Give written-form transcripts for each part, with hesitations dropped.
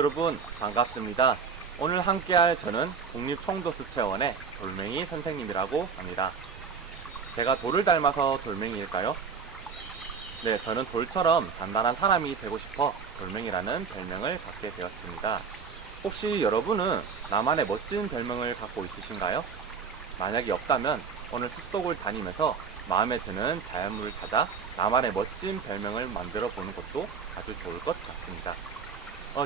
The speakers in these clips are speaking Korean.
여러분 반갑습니다. 오늘 함께할 저는 국립청도수채원의 돌멩이 선생님이라고 합니다. 제가 돌을 닮아서 돌멩이일까요? 네, 저는 돌처럼 단단한 사람이 되고 싶어 돌멩이라는 별명을 갖게 되었습니다. 혹시 여러분은 나만의 멋진 별명을 갖고 있으신가요? 만약에 없다면 오늘 숲속을 다니면서 마음에 드는 자연물을 찾아 나만의 멋진 별명을 만들어 보는 것도 아주 좋을 것 같습니다.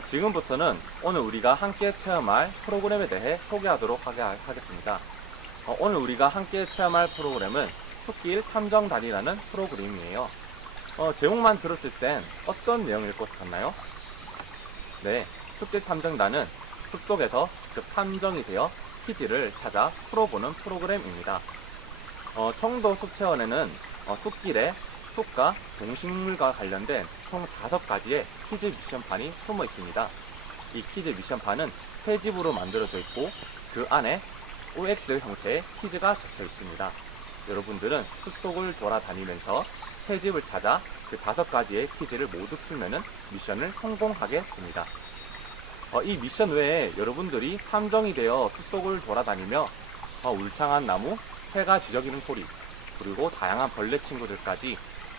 지금부터는 오늘 우리가 함께 체험할 프로그램에 대해 소개하도록 하겠습니다. 오늘 우리가 함께 체험할 프로그램은 숲길 탐정단이라는 프로그램이에요. 제목만 들었을 땐 어떤 내용일 것 같나요? 네, 숲길 탐정단은 숲속에서 직접 탐정이 되어 퀴즈를 찾아 풀어보는 프로그램입니다. 청도 숲체원에는 숲길에 숲과 동식물과 관련된 총 5가지의 퀴즈 미션판이 숨어 있습니다. 이 퀴즈 미션판은 새 집으로 만들어져 있고 그 안에 OX 형태의 퀴즈가 적혀 있습니다. 여러분들은 숲속을 돌아다니면서 새 집을 찾아 그 5가지의 퀴즈를 모두 풀면은 미션을 성공하게 됩니다. 이 미션 외에 여러분들이 탐정이 되어 숲속을 돌아다니며 울창한 나무, 새가 지저귀는 소리, 그리고 다양한 벌레 친구들까지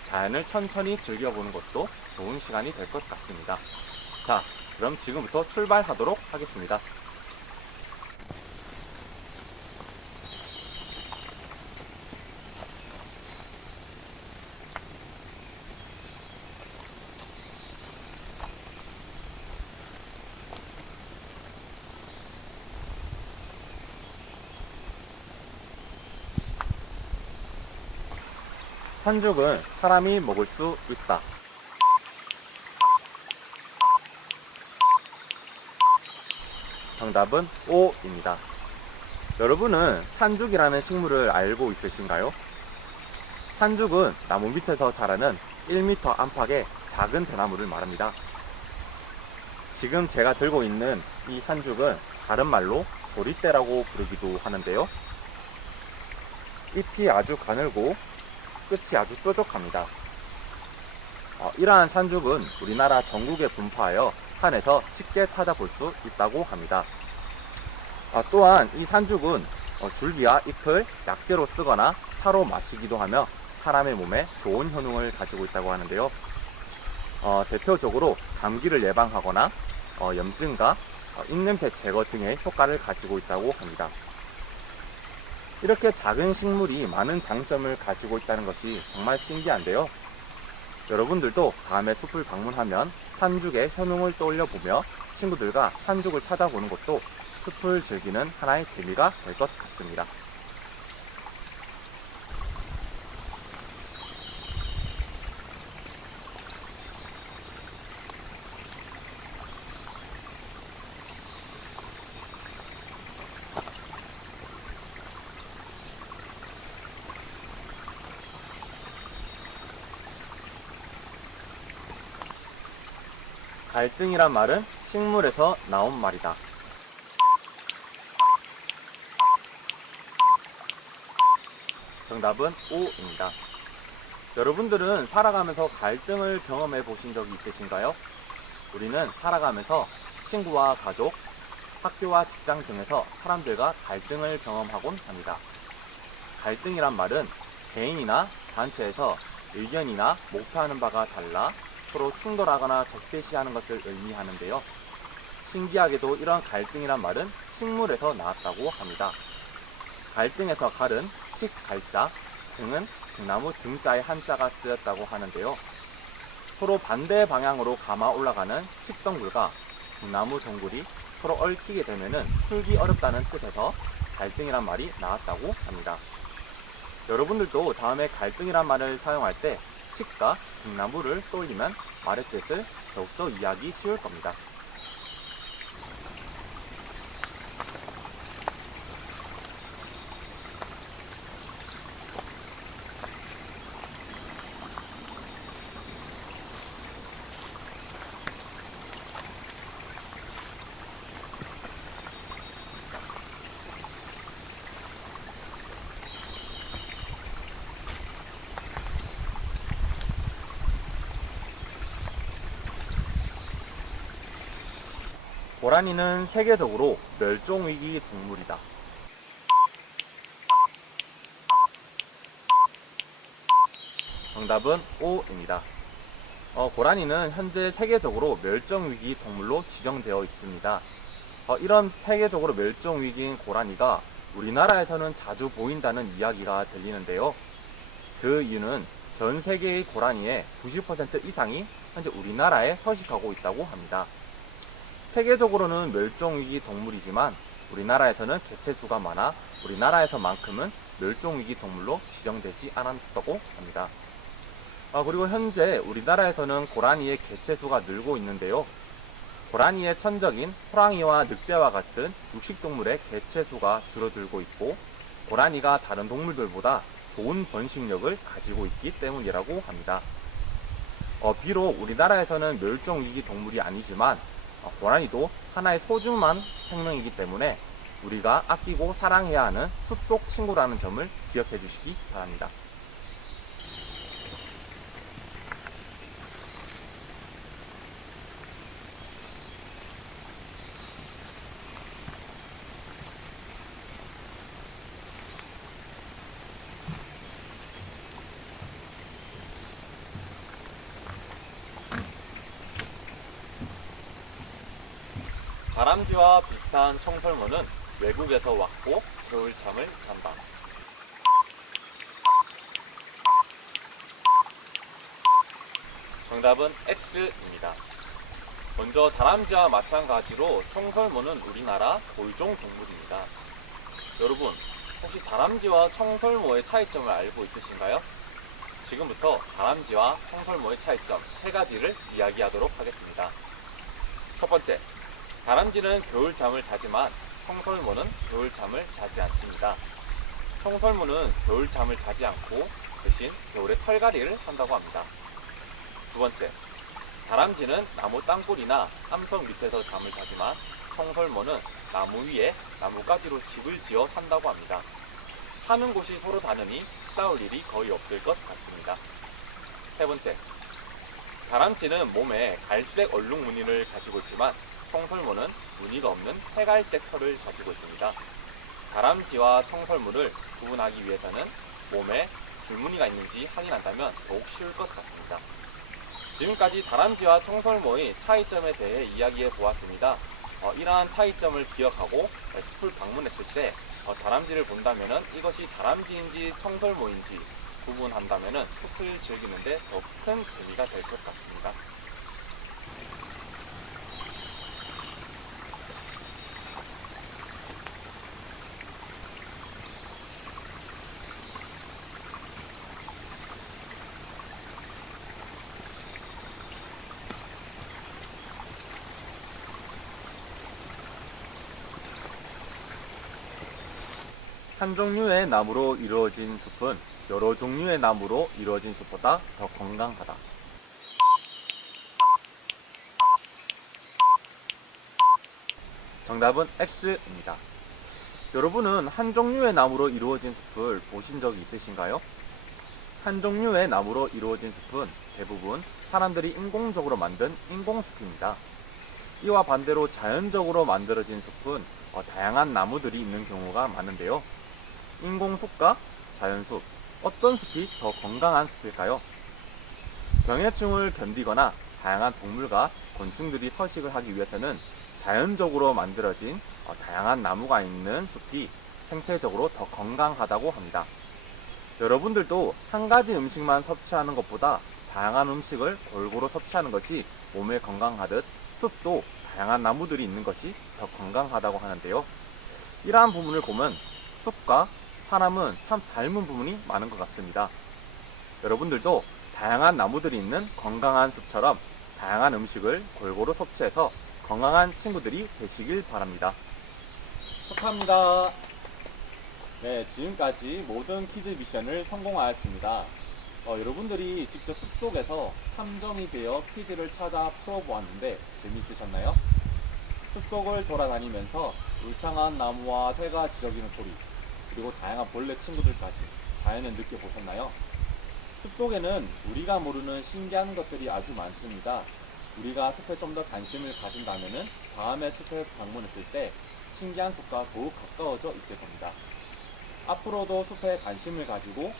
자연을 천천히 즐겨보는 것도 좋은 시간이 될 것 같습니다. 자, 그럼 지금부터 출발하도록 하겠습니다. 산죽은 사람이 먹을 수 있다. 정답은 O입니다. 여러분은 산죽이라는 식물을 알고 있으신가요? 산죽은 나무 밑에서 자라는 1m 안팎의 작은 대나무를 말합니다. 지금 제가 들고 있는 이 산죽은 다른 말로 조리대라고 부르기도 하는데요. 잎이 아주 가늘고 끝이 아주 뾰족합니다. 이러한 산죽은 우리나라 전국에 분포하여 산에서 쉽게 찾아볼 수 있다고 합니다. 또한 이 산죽은 줄기와 잎을 약재로 쓰거나 차로 마시기도 하며 사람의 몸에 좋은 효능을 가지고 있다고 하는데요. 대표적으로 감기를 예방하거나 염증과 입냄새 제거 등의 효과를 가지고 있다고 합니다. 이렇게 작은 식물이 많은 장점을 가지고 있다는 것이 정말 신기한데요. 여러분들도 다음에 숲을 방문하면 산죽의 효능을 떠올려 보며 친구들과 산죽을 찾아보는 것도 숲을 즐기는 하나의 재미가 될 것 같습니다. 갈등이란 말은 식물에서 나온 말이다. 정답은 O입니다. 여러분들은 살아가면서 갈등을 경험해 보신 적이 있으신가요? 우리는 살아가면서 친구와 가족, 학교와 직장 등에서 사람들과 갈등을 경험하곤 합니다. 갈등이란 말은 개인이나 단체에서 의견이나 목표하는 바가 달라 서로 충돌하거나 적대시하는 것을 의미하는데요. 신기하게도 이런 갈등이란 말은 식물에서 나왔다고 합니다. 갈등에서 갈은 식 갈자, 등은 등나무 등자의 한자가 쓰였다고 하는데요. 서로 반대 방향으로 감아 올라가는 식덩굴과 등나무 덩굴이 서로 얽히게 되면은 풀기 어렵다는 뜻에서 갈등이란 말이 나왔다고 합니다. 여러분들도 다음에 갈등이란 말을 사용할 때 식과 등나무를 떠올리면 말의 뜻을 더욱더 이해하기 쉬울 겁니다. 고라니는 세계적으로 멸종위기 동물이다. 정답은 O입니다. 고라니는 현재 세계적으로 멸종위기 동물로 지정되어 있습니다. 이런 세계적으로 멸종위기인 고라니가 우리나라에서는 자주 보인다는 이야기가 들리는데요. 그 이유는 전 세계의 고라니의 90% 이상이 현재 우리나라에 서식하고 있다고 합니다. 세계적으로는 멸종위기 동물이지만 우리나라에서는 개체수가 많아 우리나라에서만큼은 멸종위기 동물로 지정되지 않았다고 합니다. 그리고 현재 우리나라에서는 고라니의 개체수가 늘고 있는데요. 고라니의 천적인 호랑이와 늑대와 같은 육식동물의 개체수가 줄어들고 있고, 고라니가 다른 동물들보다 좋은 번식력을 가지고 있기 때문이라고 합니다. 비록 우리나라에서는 멸종위기 동물이 아니지만 고라니도 하나의 소중한 생명이기 때문에 우리가 아끼고 사랑해야 하는 숲속 친구라는 점을 기억해 주시기 바랍니다. 다람쥐와 비슷한 청설모는 외국에서 왔고 겨울잠을 잔다. 정답은 X입니다. 먼저 다람쥐와 마찬가지로 청설모는 우리나라 골종 동물입니다. 여러분, 혹시 다람쥐와 청설모의 차이점을 알고 있으신가요? 지금부터 다람쥐와 청설모의 차이점 3가지를 이야기하도록 하겠습니다. 첫 번째, 다람쥐는 겨울잠을 자지만 청설모는 겨울잠을 자지 않습니다. 청설모는 겨울잠을 자지 않고 대신 겨울에 털갈이를 한다고 합니다. 두 번째, 다람쥐는 나무 땅굴이나 암석 밑에서 잠을 자지만 청설모는 나무 위에 나뭇가지로 집을 지어 산다고 합니다. 사는 곳이 서로 다르니 싸울 일이 거의 없을 것 같습니다. 세 번째, 다람쥐는 몸에 갈색 얼룩 무늬를 가지고 있지만 청설모는 무늬가 없는 회갈색 털을 가지고 있습니다. 다람쥐와 청설모를 구분하기 위해서는 몸에 줄무늬가 있는지 확인한다면 더욱 쉬울 것 같습니다. 지금까지 다람쥐와 청설모의 차이점에 대해 이야기해 보았습니다. 이러한 차이점을 기억하고 숲을 방문했을 때 다람쥐를 본다면 이것이 다람쥐인지 청설모인지 구분한다면 숲을 즐기는데 더 큰 재미가 될 것 같습니다. 한 종류의 나무로 이루어진 숲은 여러 종류의 나무로 이루어진 숲보다 더 건강하다. 정답은 X입니다. 여러분은 한 종류의 나무로 이루어진 숲을 보신 적이 있으신가요? 한 종류의 나무로 이루어진 숲은 대부분 사람들이 인공적으로 만든 인공숲입니다. 이와 반대로 자연적으로 만들어진 숲은 다양한 나무들이 있는 경우가 많은데요. 인공숲과 자연숲, 어떤 숲이 더 건강한 숲일까요? 병해충을 견디거나 다양한 동물과 곤충들이 서식을 하기 위해서는 자연적으로 만들어진 다양한 나무가 있는 숲이 생태적으로 더 건강하다고 합니다. 여러분들도 한 가지 음식만 섭취하는 것보다 다양한 음식을 골고루 섭취하는 것이 몸에 건강하듯 숲도 다양한 나무들이 있는 것이 더 건강하다고 하는데요. 이러한 부분을 보면 숲과 사람은 참 닮은 부분이 많은 것 같습니다. 여러분들도 다양한 나무들이 있는 건강한 숲처럼 다양한 음식을 골고루 섭취해서 건강한 친구들이 되시길 바랍니다. 축하합니다. 네, 지금까지 모든 퀴즈 미션을 성공하였습니다. 여러분들이 직접 숲속에서 탐정이 되어 퀴즈를 찾아 풀어보았는데 재미있으셨나요? 숲속을 돌아다니면서 울창한 나무와 새가 지저귀는 소리, 그리고 다양한 벌레 친구들까지 자연을 느껴보셨나요? 숲속에는 우리가 모르는 신기한 것들이 아주 많습니다. 우리가 숲에 좀 더 관심을 가진다면은 다음에 숲에 방문했을 때 신기한 숲과 더욱 가까워져 있을 겁니다. 앞으로도 숲에 관심을 가지고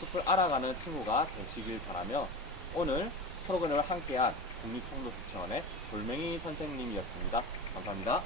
숲을 알아가는 친구가 되시길 바라며 오늘 프로그램을 함께한 국립청도숲체원의 돌멩이 선생님이었습니다. 감사합니다.